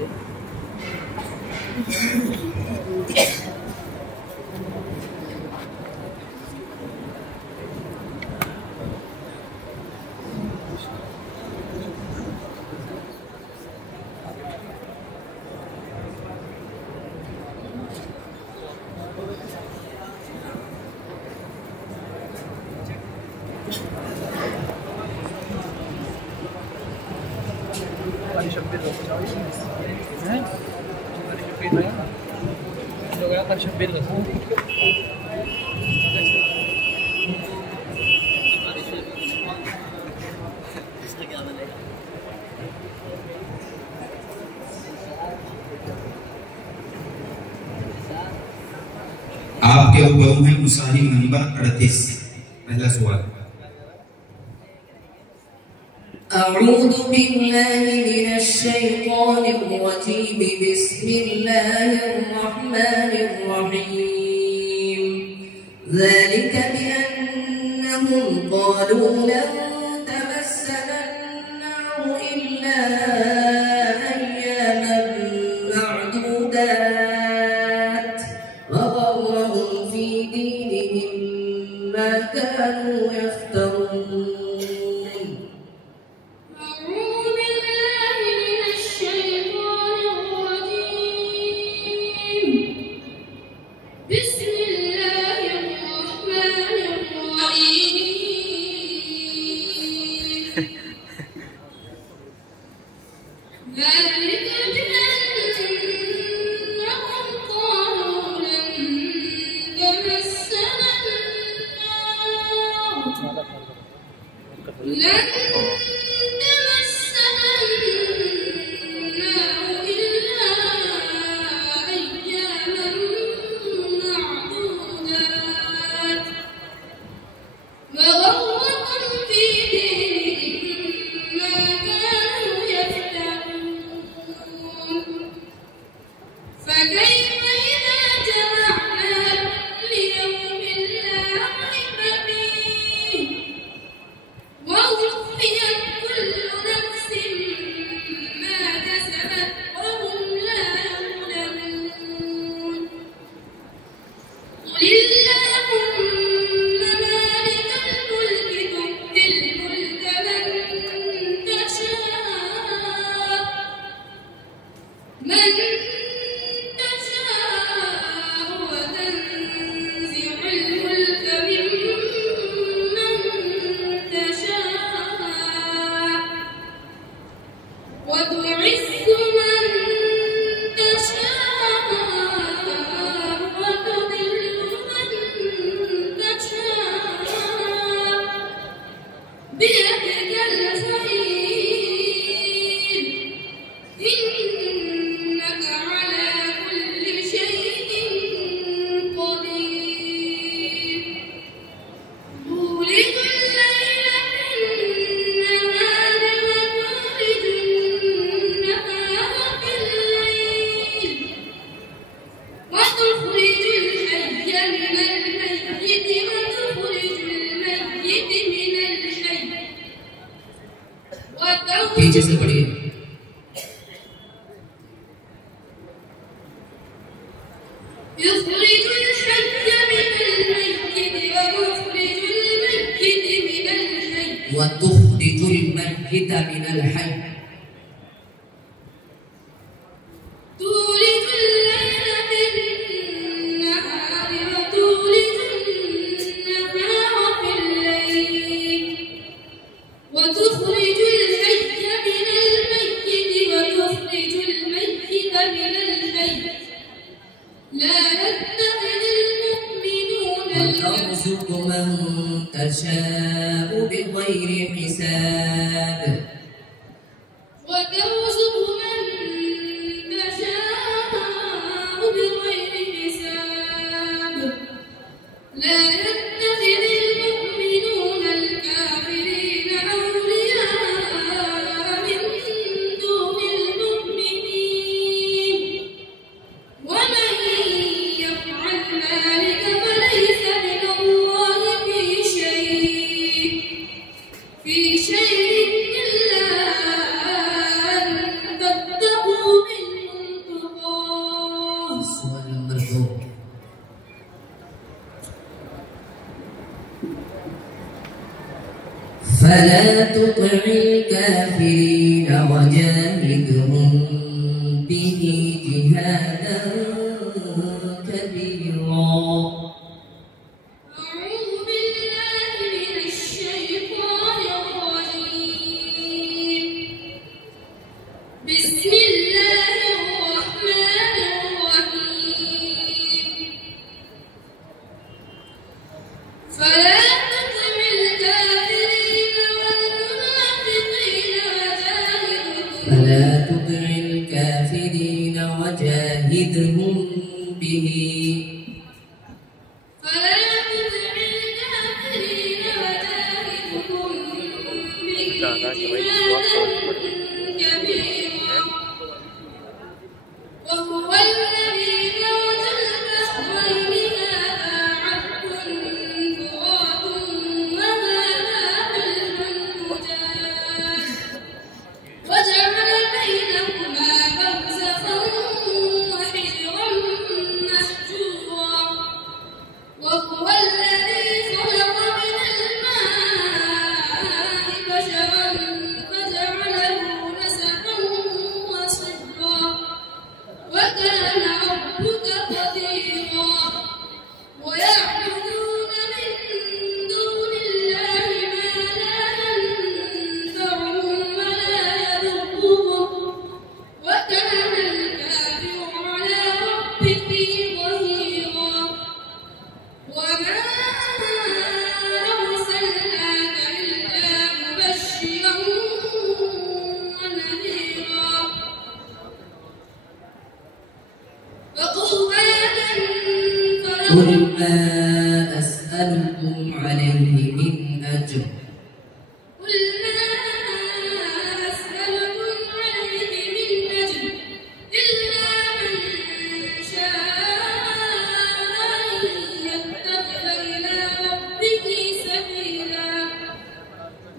आपके हुक्म है मुसाही नंबर 38। पहला सवाल। أعوذ بالله من الشيطان الرجيم بسم الله الرحمن الرحيم ذلك بأنهم قالوا لن تمسنا النار إلا أياما معدودات وغرهم في دينهم ما كانوا يفترون. पीछे से पढ़िए। وتخرج الميت من الحي تولج الليل في النهار وتولج النهار في الليل وتخرج الحي من الميت وتخرج الميت من الحي لا يتخذ المؤمنون وترزق من تشاء بغير حساب فلا تطع الكافرين وجاهدهم به جهادا كبيرا. أعوذ بالله من الشيطان الرجيم. بسم الله الرحمن الرحيم. فلا تطع الكافرين وجاهدهم به وهو الذي مرج البحرين هذا عذب فرات وهذا ملح أجاج وجعل بينهما برزخا وحجرا محجورا. وهو الذي خلق من الماء بشرا فجعله نسبا وصهرا وكان ربك قديرا. ويعبدون من دون الله ما لا ينفعهم ولا يضرهم وكان الكافر على ربه ظهيرا. وما أرسلناك إلا مبشرا ونذيرا قل ما أسألكم عليه من أجر قل ما أسألكم عليه من أجر إلا من شاء أن يتخذ إلى ربه سبيلا.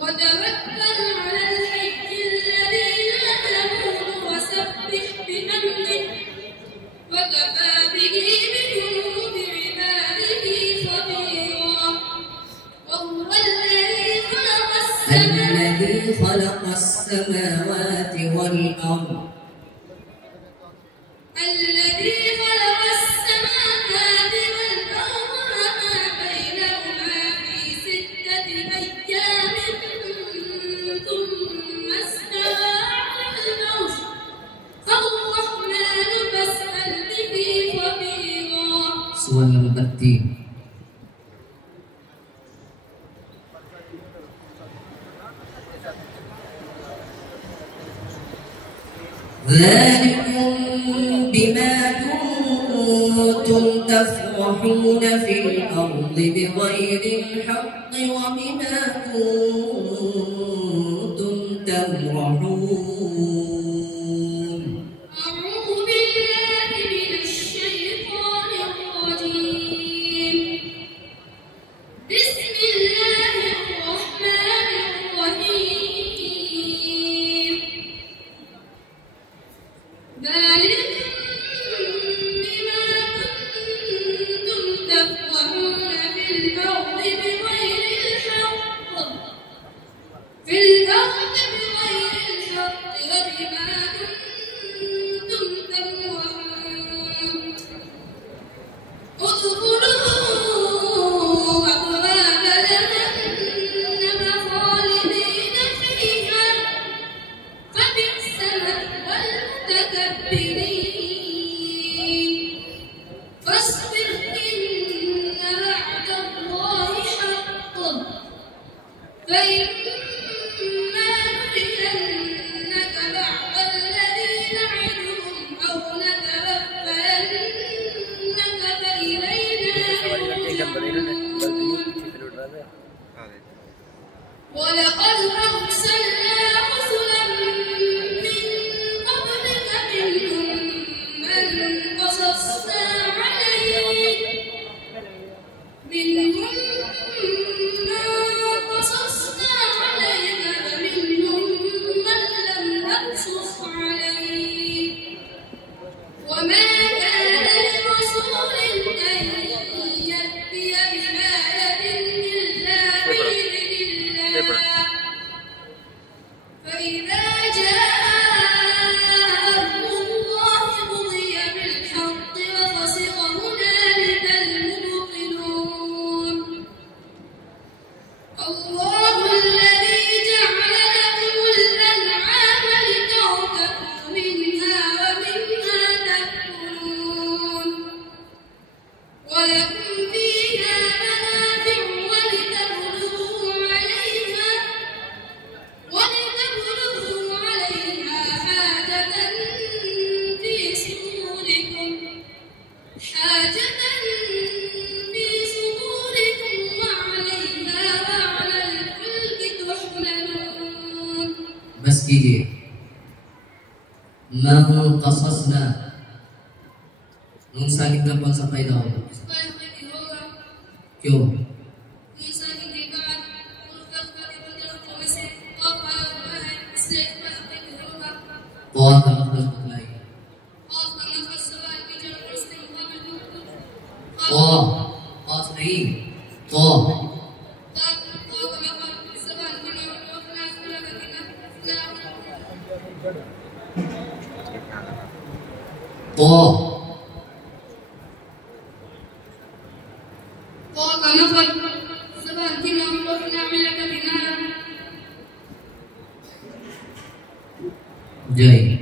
وتوكل على الحي الذي لا يموت وسبح بحمده وكفى به بذنوب عباده خبيرا. وهو الذي خلق السماوات والأرض وما بينهما في 6 أيام ثم استوى على العرش الرحمن فاسأل به خبيرا. Soal nomor 3. ذلكم بما كنتم تفرحون في الأرض بغير الحق وبما كنتم تمرحون. أعوذ بالله من الشيطان الرجيم. بسم الله الرحمن الرحيم. ذلكم بما كنتم تفرحون في الأرض بغير الحق وبما كنتم تمرحون. ادخلوا أبواب جهنم خالدين فيها فبئس مثوى المتكبرين. فاصبر إن وعد الله حق فإما نرينك بعض الذي نعدهم أو نتوفينك فإلينا يرجعون. ولقد أرسلنا رسلا من قبلك منهم من قصصنا عليك ومنهم من لم نقصص عليك. وما كان لرسول أن يأتي بآية إلا بإذن الله कीजिए। मन कससना नून साकिन का कौन सा फायदा होगा? क्यों? कौन का मतलब बतलाइए। कौन नहीं जय